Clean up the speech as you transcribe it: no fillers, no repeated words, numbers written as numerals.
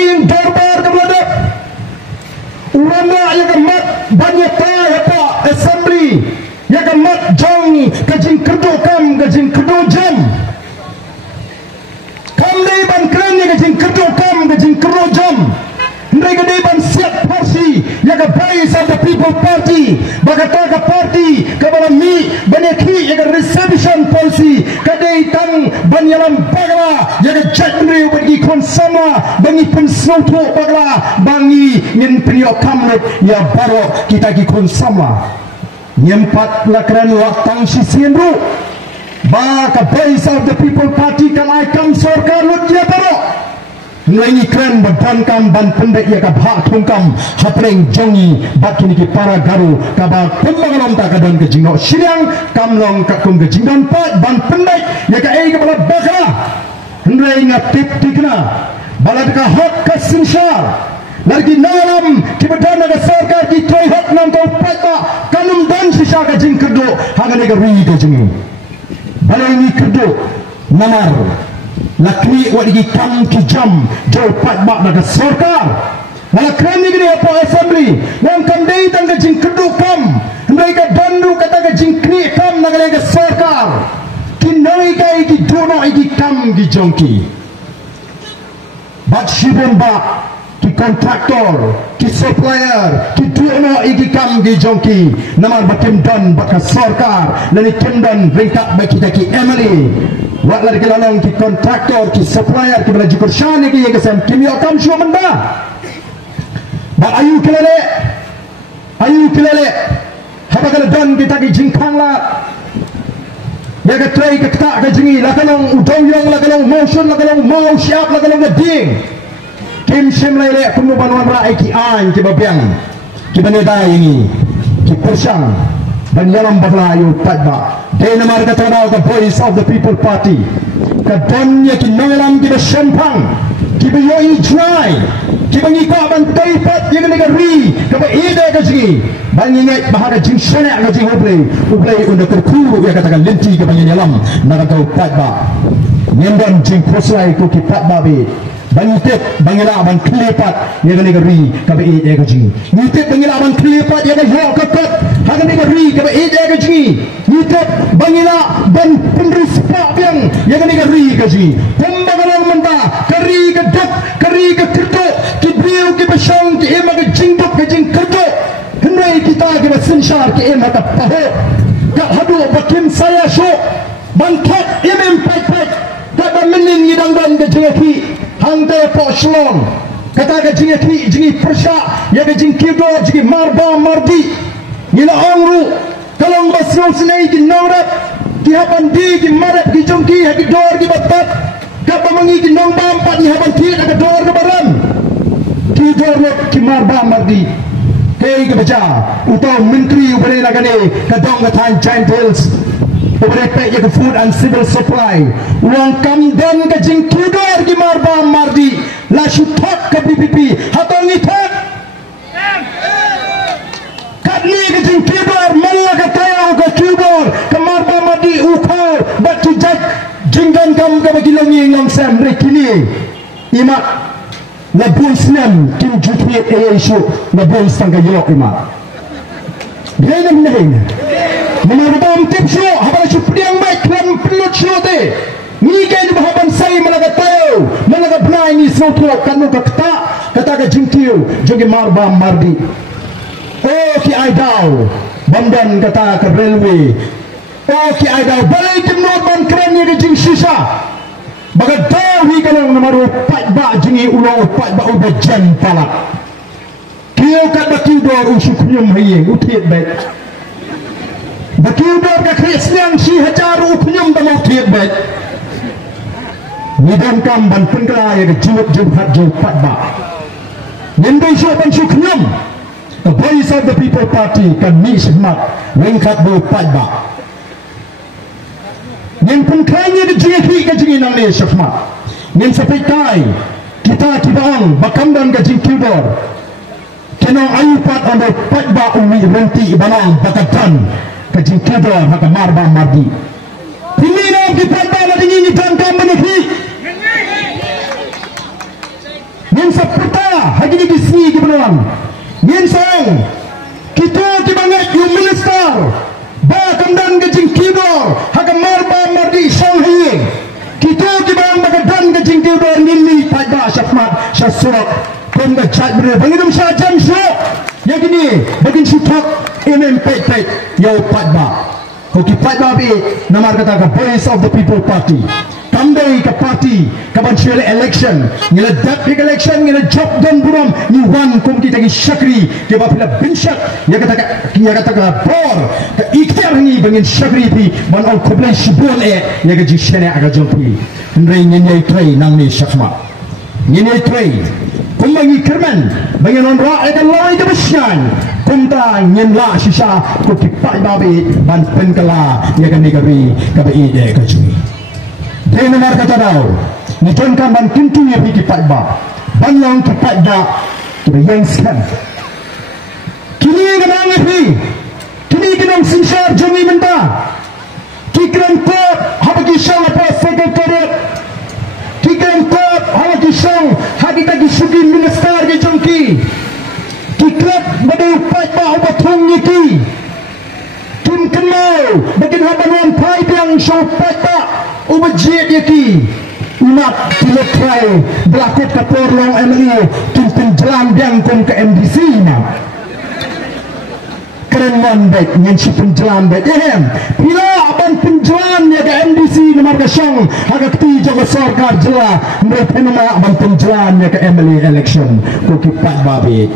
yang darbar kebeladap ulama yang kemat banyak apa assembly yang kemat jong kajing kerdo kam kajing kerdo jam kam day ban keren yang kajing kerdo kam kajing kerdo jam mereka day ban siap parsi yang ke Voice of the People Party bagata ke party kepada mi banyak yang ke reception policy kadai tang banyalam bagla yang ke jadri bagi konsama bagi pensautu bagla bagi min penyo kamlet ya baru kita ki konsama nyempat lakran waktang si sienru baka Voice of the People Party kan aikam sorkar lut ya baru ngai kran badangkam ban pendek ya ka bha thungkam hapreng jongi bakini ki para garu ka ba kumbangalom ta kadon ke jingno siang kamlong ka kum ke jingdan pa ban pendek ya ka ei ka bala bakra ngai ngatip tikna balad ka hak ka sinshar lagi nalam ki badana ka sarkar ki toy hak nam to pata kanum dan sisa ka jing kerdo hagane ka ri ka jingi balai ni kerdo namar lakni wadigi kam ki jam jo pat bak daga sarkar wala krani gini apa assembly yang kam dei tangga jing kedu kam mereka dandu kata ga jing kni kam naga ga sarkar kinoi kai ki dono iki kam ki jongki bat shibon ba ki kontraktor ki supplier ki dono iki kam ki jongki namar bakim dan baka sarkar lani kendan ringkat baki taki emily wak lari kelalong ki kontraktor ki supplier ki belaji kursyani ki yegasam kimi okam syua menda ba ayu kelele haba kala dan kita ki jingkang la yaga tray ka kta ka jingi la kalong udoyong la kalong motion la kalong mau siap la kalong ding kim shim lele kumu banwan ra ki an ki babyang ki baneda ini ki kursyang dan yalam bablayu padba dena marga tanaw ka Voice of the People Party ka donya ki nangalam ki shampang ki bayoy dry ki bangi ka ban taypat yang nega ri ka ba ida ka jingi bangi ngai bahaga jing shana ka jing ublay unda terkuru ya katakan lenti ka bangi yalam naga taw padba nyendon jing poslai ko ki padba be bangitet bangila ban klepat ya nega ri ka ba ida ka jingi nitet bangila ban klepat ya ga yo ka kat haga nega ri ka ba ida ka jingi nitet bangila ban pendris pak yang ya ga nega ri ka jingi pembagalan menta kari ka dak kari ka kerto ki brio ki basang ki ema ka jingdok ka jing kerto hendai kita ki basinshar ki ema ka paho ka hadu bakim saya sho bantat emem pai ka ba menin ngidang dan ka jingi hangte po shlong kata ka jingi persha ya ka jing kido jingi marba mardi ngila ongru kalong basro snai ki naurat ki haban di ki marat ki jongki ha ki dor ki batat ka pamangi ki nong bam pat ni haban ki ka dor ka baram ki dor lo ki marba mardi kei ka baca utau menteri ubare lagane ka dong ka tan giant hills ubare pe ya ka food and civil supply uang kam dan ka jing ki dor ki marba mardi la shutak ka BPP hatongi thak kadni ka jing ki dor malla ka tayo ka ki dor ka marba mardi ukhar batu jat jinggan kam ka bagilongi ngam sam rekini imak na bun snam kim jutwe e shu na bun stanga yo ima benen nehen menurut bam tip shu habala shu priang mai klam pelut shu te ni ke ni bahaban sai malaga tayo malaga blai ni soto kanu ka kata ka jingkiu jogi marba mardi oh ki aidau bandan kata ka railway oh ki aidau balai timnot ban kran ni jing shisha baga dawi kalong namaru pat ba jingi ulo pat ba uba jan pala kiyo kat bakiu dor usuknyum haye utiet bet bakiu dor ka krisnyang si hajaru uknyum da utiet bet nidam kam ban penkla ya jiwat jumhat jo pat ba nindai syo ban suknyum the Voice of the People Party kan mi smat wengkat do pat ba yang pengkanya ke jingi nang le syafma yang sampai kai kita kibang bakam dan ke jing kibor kena ayu pat ando pat ba umi renti balang bakatan ke jing kibor haka marba mardi pimina ki pat ba la dingi ni tangkam benefi yang sampai election ngin song kita kibangat you minister ba kamdan ke jing kidor haga marba mardi song hi kita kibang magadan ke jing kidor nili pada syafmat syasurak kom ga chat bre bangidum sha jam sho yakini bagin sutok pet yo padba koki padba bi namar kata ka voice of the people party Kambay ke parti kaban shele election ngila dapik election ngila job dan buram ni wan kum kita ki syakri ke bapila binsyak ya kata ka bor ke ikhtiar ni bangin syakri pi ban al kublan shibul ya ke jishene aga jompi ndrei nyai trai nang ni syakma nyai trai kumbangi kerman bangin on ra ke loi ke besyan kumta nyenla shisha ko ki pai babi ban penkala ya ke negeri ka bai de ka chui Dene mar kata daw ni ton kan ban kintu ya piki padba ban long ki padda to yang skan kini ganang hi kini ganang sinsar jongi menta kikran ko habagi shang apa secretariat kikran ko habagi shang hagi tagi sugi minister ge jongki kikrat badai padba obathong niki kim kenal bagin habanon pai yang show padba ubajit yaki umat pilekrai berlaku ke porlong MLA tumpin jalan biangkong ke MDC keren baik nyensi penjalan baik bila abang penjalan ya ke MDC nomor kesyong agak ti jaga sorgar jela mereka nama abang penjalan ya ke MLA election kukipat babi